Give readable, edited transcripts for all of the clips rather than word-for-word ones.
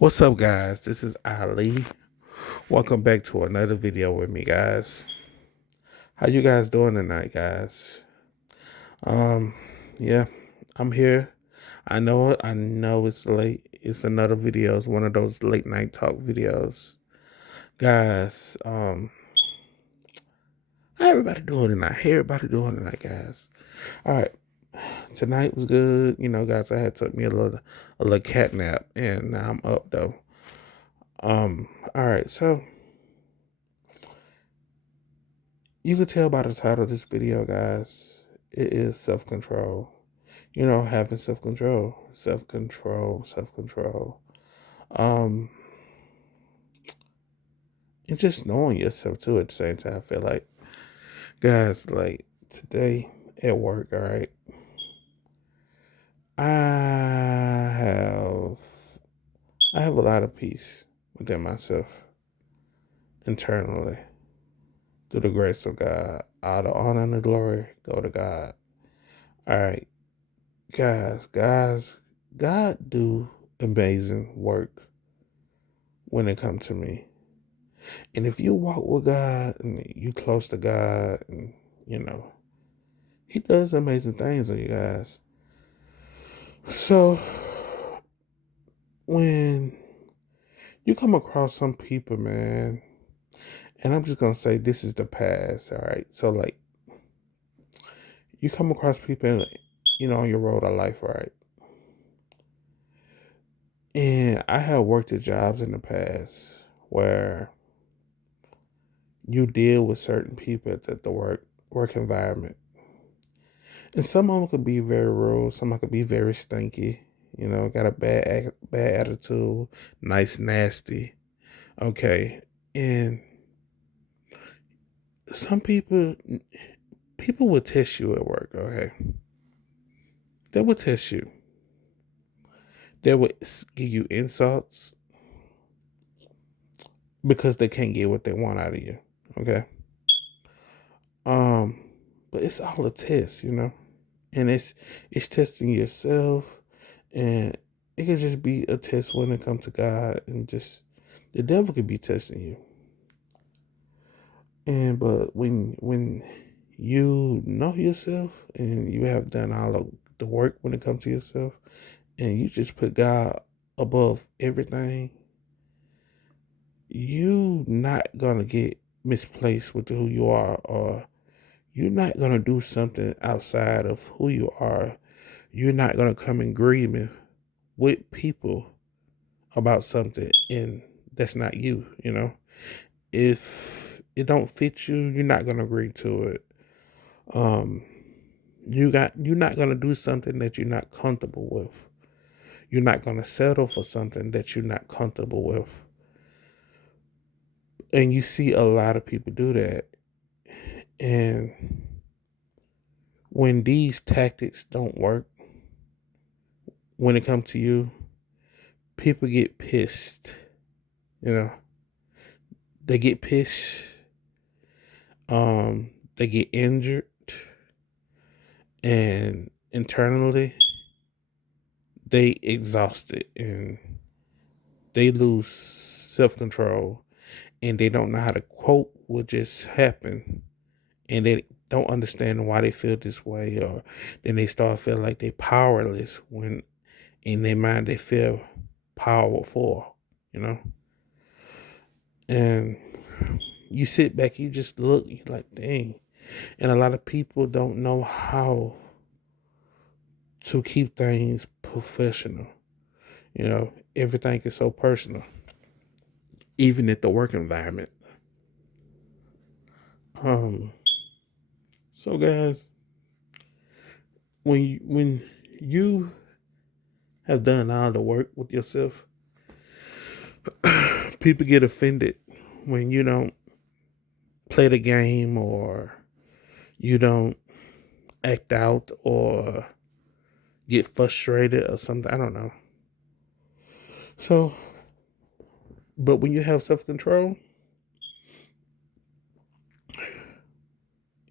What's up, guys? This is Ali. Welcome back to another video with me, guys. How you guys doing tonight, guys? Um, yeah, I'm here. I know it's late. It's another video. It's one of those late night talk videos. Guys, how everybody doing tonight? How everybody doing tonight, guys? All right. Tonight was good. Guys, I had took me a little cat nap and now I'm up though. All right, so you can tell by the title of this video, guys, it is self control. Having self control, self control, self control. Um, and just knowing yourself too at the same time. I feel like, guys, like today at work, all right, I have I have a lot of peace within myself internally through the grace of God. All the honor and the glory go to God. All right, guys, God do amazing work when it comes to me. And if you walk with God and you close to God and you know, He does amazing things on you guys. So when you come across some people, man, and I'm just gonna say this is the past, all right. So like you come across people on your road of life, right? And I have worked at jobs in the past where you deal with certain people at the work environment. And some of them could be very rude, some of them could be very stinky, got a bad attitude, nice nasty. Okay. And some people will test you at work, okay? They will test you. They will give you insults because they can't get what they want out of you. Okay. Um, but it's all a test, and it's testing yourself, and it could just be a test when it comes to God, and just the devil could be testing you. And but when you know yourself and you have done all of the work when it comes to yourself, and you just put God above everything, you not gonna get misplaced with who you are, or you're not gonna do something outside of who you are. You're not gonna come in agreement with people about something and that's not you, If it don't fit you, you're not gonna agree to it. Um you're not gonna do something that you're not comfortable with. You're not gonna settle for something that you're not comfortable with. And you see a lot of people do that. And when these tactics don't work, when it comes to you, people get pissed. You know, they get pissed. They get injured, and internally, they exhausted and they lose self control, and they don't know how to cope what just happened, and they don't understand why they feel this way, or then they start feeling like they're powerless when in their mind they feel powerful, you know. And you sit back, you just look, you're like, dang. And a lot of people don't know how to keep things professional. Everything is so personal, even at the work environment. Um, so guys, when you have done all the work with yourself, people get offended when you don't play the game, or you don't act out, or get frustrated or something. I don't know. So, but when you have self control,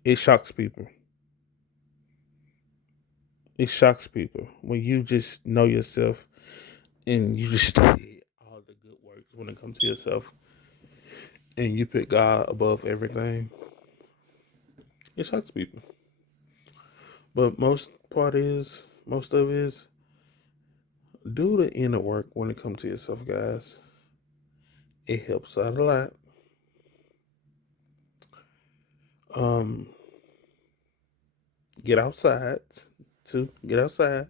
it shocks people. It shocks people when you just know yourself and you just did all when it comes to yourself and you put God above everything, it shocks people. But most of it is do the inner work when it comes to yourself, guys. It helps out a lot. Um, get outside too. Get outside.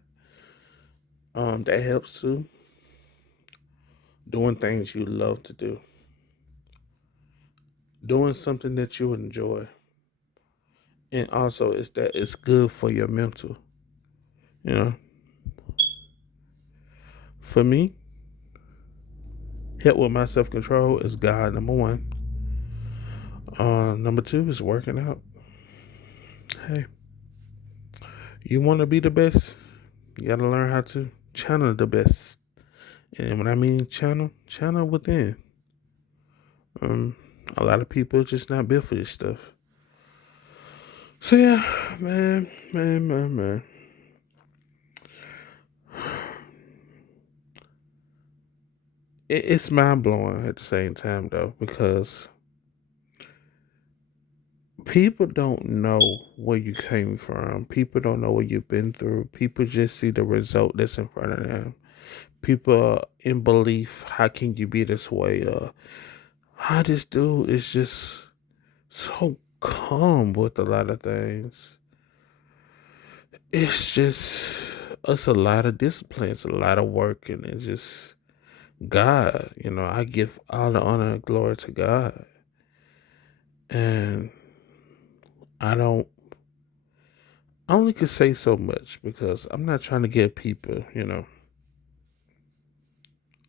That helps too. Doing things you love to do. Doing something that you enjoy. And also it's good for your mental. You know. For me, help with my self control is God number one. Number two is working out. Hey, you want to be the best? You got to learn how to channel the best. And when I mean channel within. Um, a lot of people just not built for this stuff. So yeah, man. It's mind blowing at the same time though, because people don't know where you came from. People don't know what you've been through. People just see the result that's in front of them. People are in belief, how can you be this way? How this dude is just so calm with a lot of things. It's a lot of discipline, it's a lot of work, and it's just God. I give all the honor and glory to God. And I don't I only could say so much because I'm not trying to give people,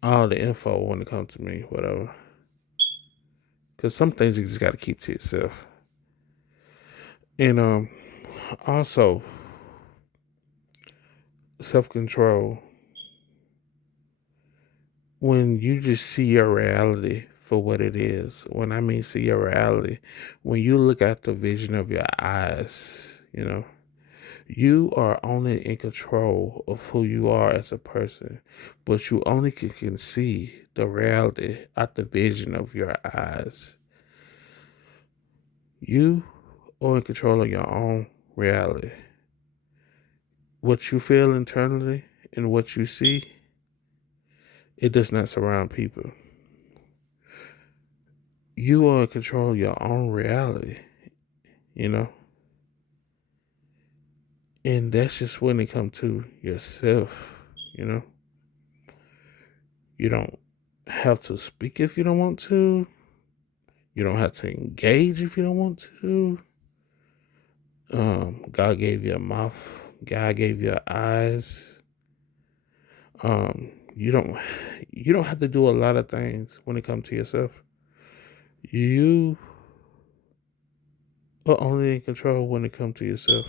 all the info when it comes to me, whatever. Because some things you just got to keep to yourself. And also, self control. When you just see your reality for what it is, when I mean see your reality, when you look at the vision of your eyes, you are only in control of who you are as a person, but you only can see the reality at the vision of your eyes. You are in control of your own reality. What you feel internally and what you see, it does not surround people. You are in control of your own reality, you know? And that's just when it comes to yourself, you know? You don't have to speak if you don't want to. You don't have to engage if you don't want to. God gave you a mouth. God gave you eyes. You don't have to do a lot of things when it comes to yourself. You are only in control when it comes to yourself.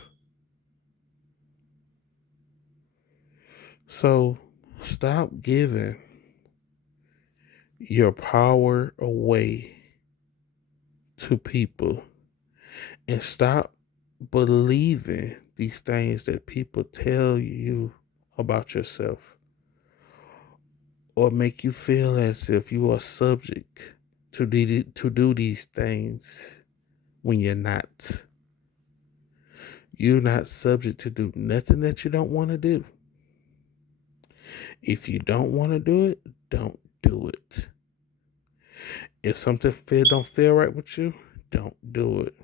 So stop giving your power away to people and stop believing these things that people tell you about yourself or make you feel as if you are subject to do these things when you're not. You're not subject to do nothing that you don't want to do. If you don't want to do it, don't do it. If something don't feel right with you, don't do it.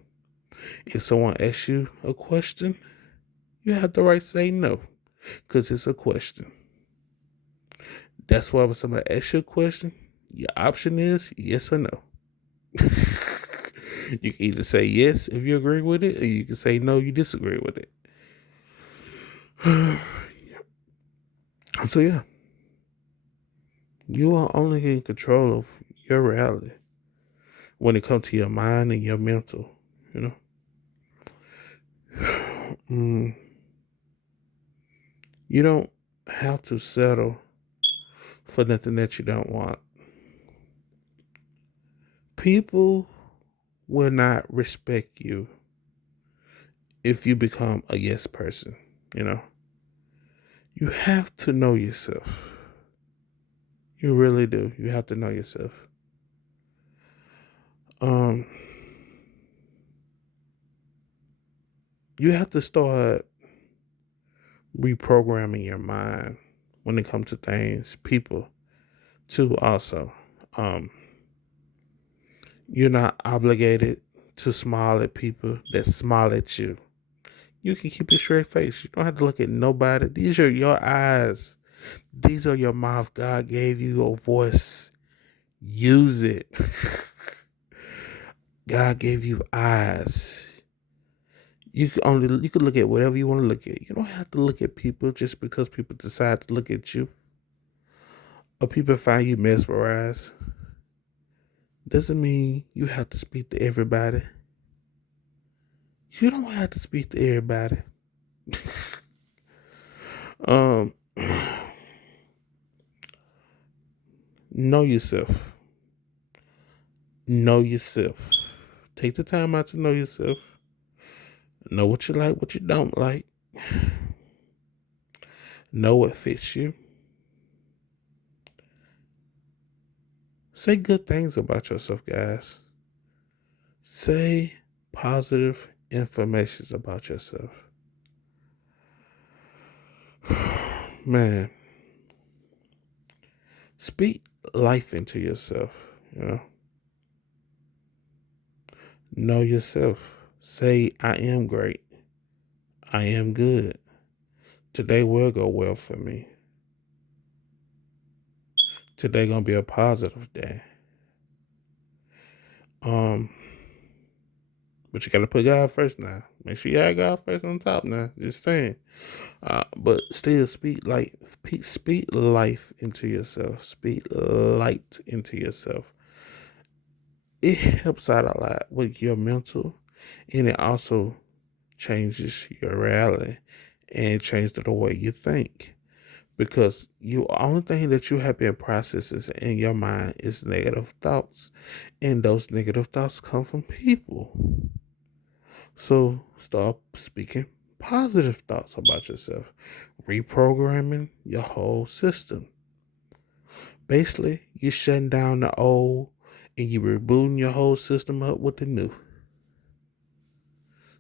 If someone asks you a question, you have the right to say no, because it's a question. That's why when somebody asks you a question, your option is yes or no. You can either say yes if you agree with it, or you can say no, you disagree with it. So yeah, you are only in control of your reality when it comes to your mind and your mental. You know, you don't have to settle for nothing that you don't want. People will not respect you if you become a yes person. You know, you have to know yourself. You really do. You have to know yourself. Um, you have to start reprogramming your mind when it comes to things, people, too. Also, um, you're not obligated to smile at people that smile at you. You can keep a straight face. You don't have to look at nobody. These are your eyes. These are your mouth. God gave you a voice. Use it. God gave you eyes. You can look at whatever you want to look at. You don't have to look at people just because people decide to look at you or people find you mesmerized. Doesn't mean you have to speak to everybody. You don't have to speak to everybody. um, know yourself. Know yourself. Take the time out to know yourself. Know what you like, what you don't like. Know what fits you. Say good things about yourself, guys. Say positive information about yourself. Man, speak life into yourself, you know yourself. Say, I am great. I am good. Today will go well for me. Today gonna be a positive day. But you gotta put God first now. Make sure you have God first on top now. Just saying. But still speak life into yourself. Speak light into yourself. It helps out a lot with your mental, and it also changes your reality and changes the way you think. Because you only thing that you have been processes in your mind is negative thoughts. And those negative thoughts come from people. So start speaking positive thoughts about yourself, reprogramming your whole system. Basically, you're shutting down the old and you're rebooting your whole system up with the new.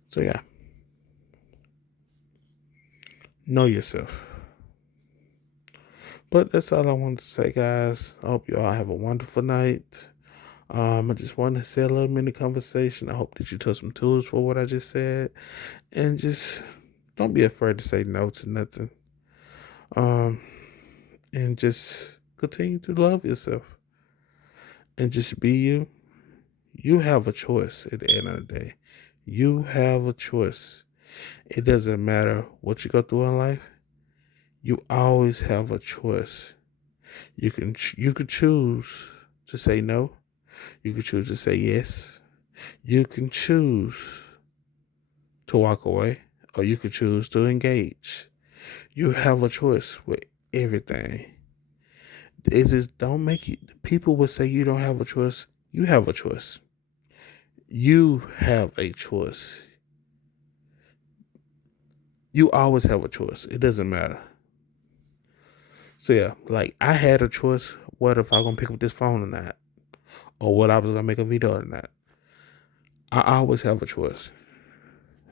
So yeah, know yourself. But that's all I wanted to say, guys. I hope you all have a wonderful night. I just wanted to say a little mini conversation. I hope that you took some tools for what I just said. And just don't be afraid to say no to nothing. Um, and just continue to love yourself. And just be you. You have a choice at the end of the day. You have a choice. It doesn't matter what you go through in life. You always have a choice. You could choose to say no. You can choose to say yes. You can choose to walk away, or you can choose to engage. You have a choice with everything. It just don't make you. People would say you don't have a choice. You have a choice. You have a choice. You always have a choice. It doesn't matter. So yeah, like I had a choice. What if I gonna pick up this phone or not, or what I was gonna make a video or not. I always have a choice.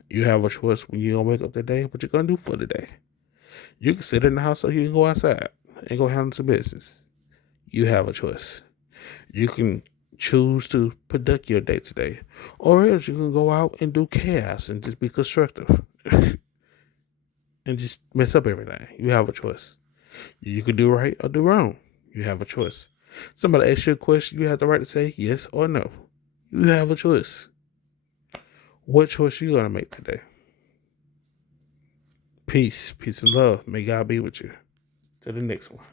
You have a choice when you gonna wake up today. What you gonna do for the day? You can sit in the house or you can go outside and go handle some business. You have a choice. You can choose to conduct your day today, or else you can go out and do chaos and just be constructive and just mess up everything. You have a choice. You can do right or do wrong. You have a choice. Somebody asks you a question, you have the right to say yes or no. You have a choice. What choice are you gonna make today? Peace and love. May God be with you. To the next one.